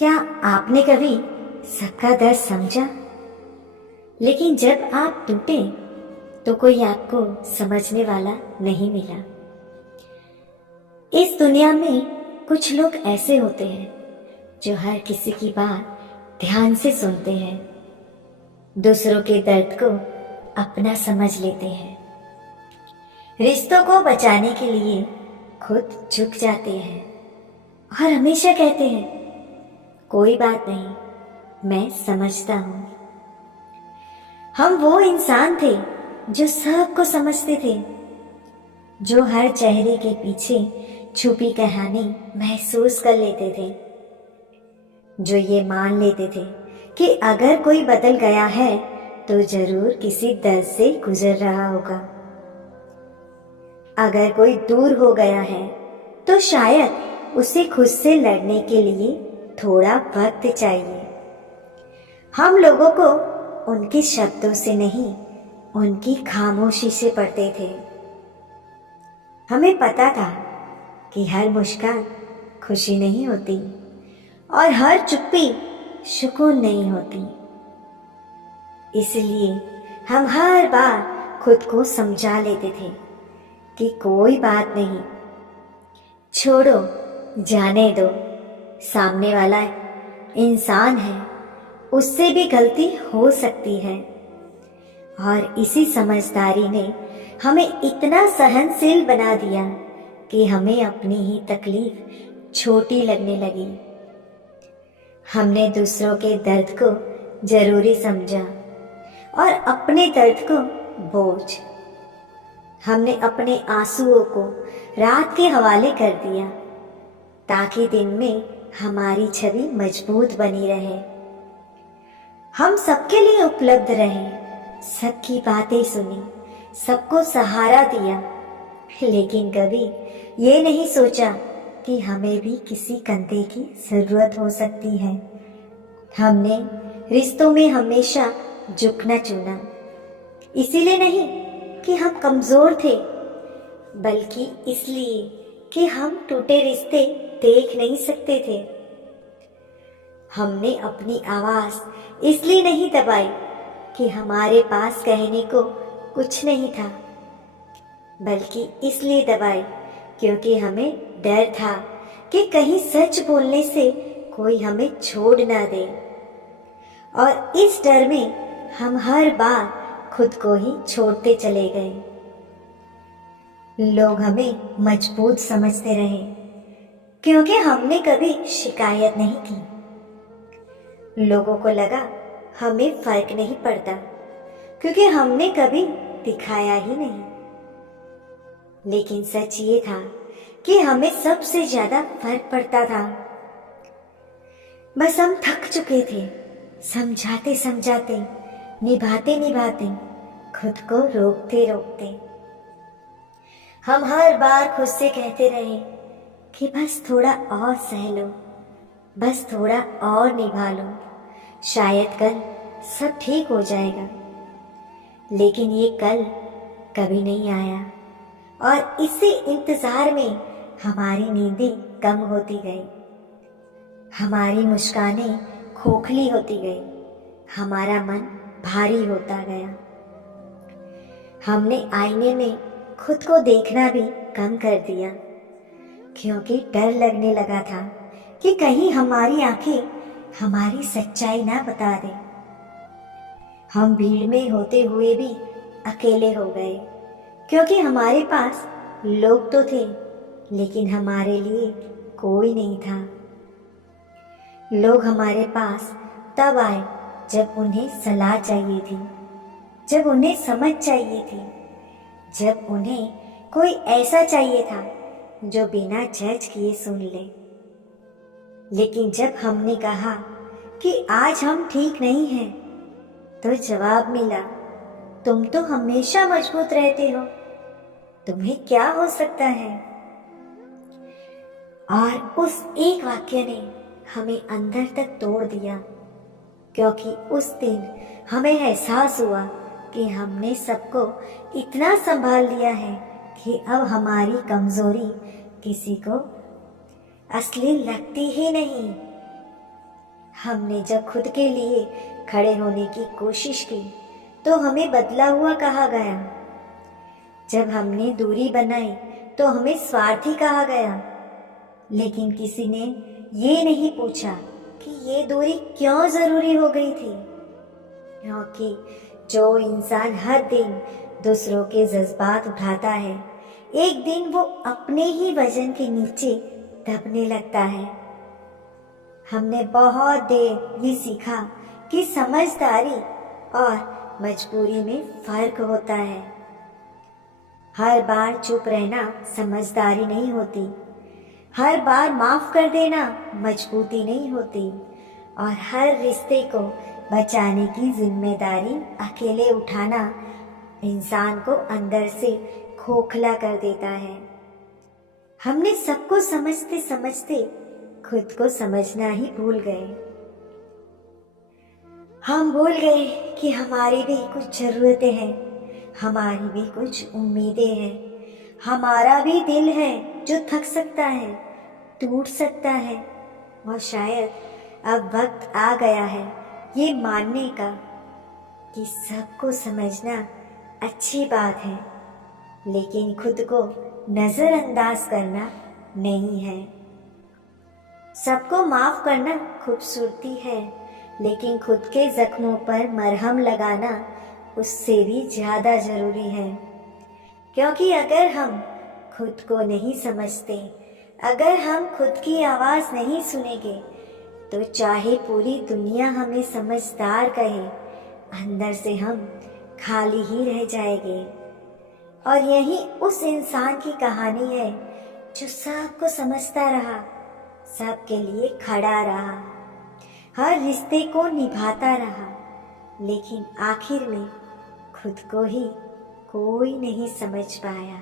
क्या आपने कभी सबका दर्द समझा, लेकिन जब आप टूटे तो कोई आपको समझने वाला नहीं मिला। इस दुनिया में कुछ लोग ऐसे होते हैं जो हर किसी की बात ध्यान से सुनते हैं, दूसरों के दर्द को अपना समझ लेते हैं, रिश्तों को बचाने के लिए खुद झुक जाते हैं और हमेशा कहते हैं कोई बात नहीं, मैं समझता हूं। हम वो इंसान थे जो सबको समझते थे, जो हर चेहरे के पीछे छुपी कहानी महसूस कर लेते थे, जो ये मान लेते थे कि अगर कोई बदल गया है तो जरूर किसी दर्द से गुजर रहा होगा। अगर कोई दूर हो गया है तो शायद उसे खुद से लड़ने के लिए थोड़ा वक्त चाहिए। हम लोगों को उनके शब्दों से नहीं, उनकी खामोशी से पढ़ते थे। हमें पता था कि हर मुस्कान खुशी नहीं होती और हर चुप्पी सुकून नहीं होती। इसलिए हम हर बार खुद को समझा लेते थे कि कोई बात नहीं, छोड़ो, जाने दो, सामने वाला इंसान है, उससे भी गलती हो सकती है। और इसी समझदारी ने हमें इतना सहनशील बना दिया कि हमें अपनी ही तकलीफ छोटी लगने लगी। हमने दूसरों के दर्द को जरूरी समझा और अपने दर्द को बोझ। हमने अपने आंसुओं को रात के हवाले कर दिया ताकि दिन में हमारी छवि मजबूत बनी रहे। हम सबके लिए उपलब्ध रहे, सबकी बातें सुनी, सबको सहारा दिया, लेकिन कभी ये नहीं सोचा कि हमें भी किसी कंधे की जरूरत हो सकती है। हमने रिश्तों में हमेशा झुकना चुना, इसीलिए नहीं कि हम कमजोर थे, बल्कि इसलिए कि हम टूटे रिश्ते देख नहीं सकते थे। हमने अपनी आवाज इसलिए नहीं दबाई कि हमारे पास कहने को कुछ नहीं था, बल्कि इसलिए दबाई क्योंकि हमें डर था कि कहीं सच बोलने से कोई हमें छोड़ ना दे। और इस डर में हम हर बार खुद को ही छोड़ते चले गए। लोग हमें मजबूत समझते रहे क्योंकि हमने कभी शिकायत नहीं की। लोगों को लगा हमें फर्क नहीं पड़ता क्योंकि हमने कभी दिखाया ही नहीं। लेकिन सच ये था कि हमें सबसे ज्यादा फर्क पड़ता था। बस हम थक चुके थे, समझाते समझाते, निभाते निभाते, खुद को रोकते रोकते। हम हर बार खुद से कहते रहे कि बस थोड़ा और सह लो, बस थोड़ा और निभा लो, शायद कल सब ठीक हो जाएगा। लेकिन ये कल कभी नहीं आया और इसी इंतजार में हमारी नींदें कम होती गई, हमारी मुस्कानें खोखली होती गई, हमारा मन भारी होता गया। हमने आईने में खुद को देखना भी कम कर दिया क्योंकि डर लगने लगा था कि कहीं हमारी आंखें हमारी सच्चाई ना बता दे। हम भीड़ में होते हुए भी अकेले हो गए क्योंकि हमारे पास लोग तो थे, लेकिन हमारे लिए कोई नहीं था। लोग हमारे पास तब आए जब उन्हें सलाह चाहिए थी, जब उन्हें समझ चाहिए थी, जब उन्हें कोई ऐसा चाहिए था जो बिना जज किए सुन ले। लेकिन जब हमने कहा कि आज हम ठीक नहीं हैं, तो जवाब मिला, तुम तो हमेशा मजबूत रहते हो, तुम्हें क्या हो सकता है। और उस एक वाक्य ने हमें अंदर तक तोड़ दिया क्योंकि उस दिन हमें एहसास हुआ कि हमने सबको इतना संभाल लिया है कि अब हमारी कमजोरी किसी को असली लगती ही नहीं। हमने जब खुद के लिए खड़े होने की कोशिश की तो हमें बदला हुआ कहा गया। जब हमने दूरी बनाई तो हमें स्वार्थी कहा गया। लेकिन किसी ने ये नहीं पूछा कि ये दूरी क्यों जरूरी हो गई थी। क्योंकि जो इंसान हर दिन दूसरों के जज्बात उठाता है, एक दिन वो अपने ही वजन के नीचे दबने लगता है। हमने बहुत देर ये सीखा कि समझदारी और मजबूरी में फर्क होता है। हर बार चुप रहना समझदारी नहीं होती, हर बार माफ कर देना मजबूती नहीं होती, और हर रिश्ते को बचाने की जिम्मेदारी अकेले उठाना इंसान को अंदर से खोखला कर देता है। हमने सबको समझते समझते खुद को समझना ही भूल गए। हम भूल गए कि हमारी भी कुछ जरूरतें हैं, हमारी भी कुछ उम्मीदें हैं, हमारा भी दिल है जो थक सकता है, टूट सकता है, और शायद अब वक्त आ गया है ये मानने का कि सबको समझना अच्छी बात है, लेकिन खुद को नजरअंदाज करना नहीं है। सबको माफ करना खूबसूरती है, लेकिन खुद के जख्मों पर मरहम लगाना उससे भी ज्यादा जरूरी है। क्योंकि अगर हम खुद को नहीं समझते, अगर हम खुद की आवाज नहीं सुनेंगे, तो चाहे पूरी दुनिया हमें समझदार कहे, अंदर से हम खाली ही रह जाएंगे। और यही उस इंसान की कहानी है जो सबको समझता रहा, सबके लिए खड़ा रहा, हर रिश्ते को निभाता रहा, लेकिन आखिर में खुद को ही कोई नहीं समझ पाया।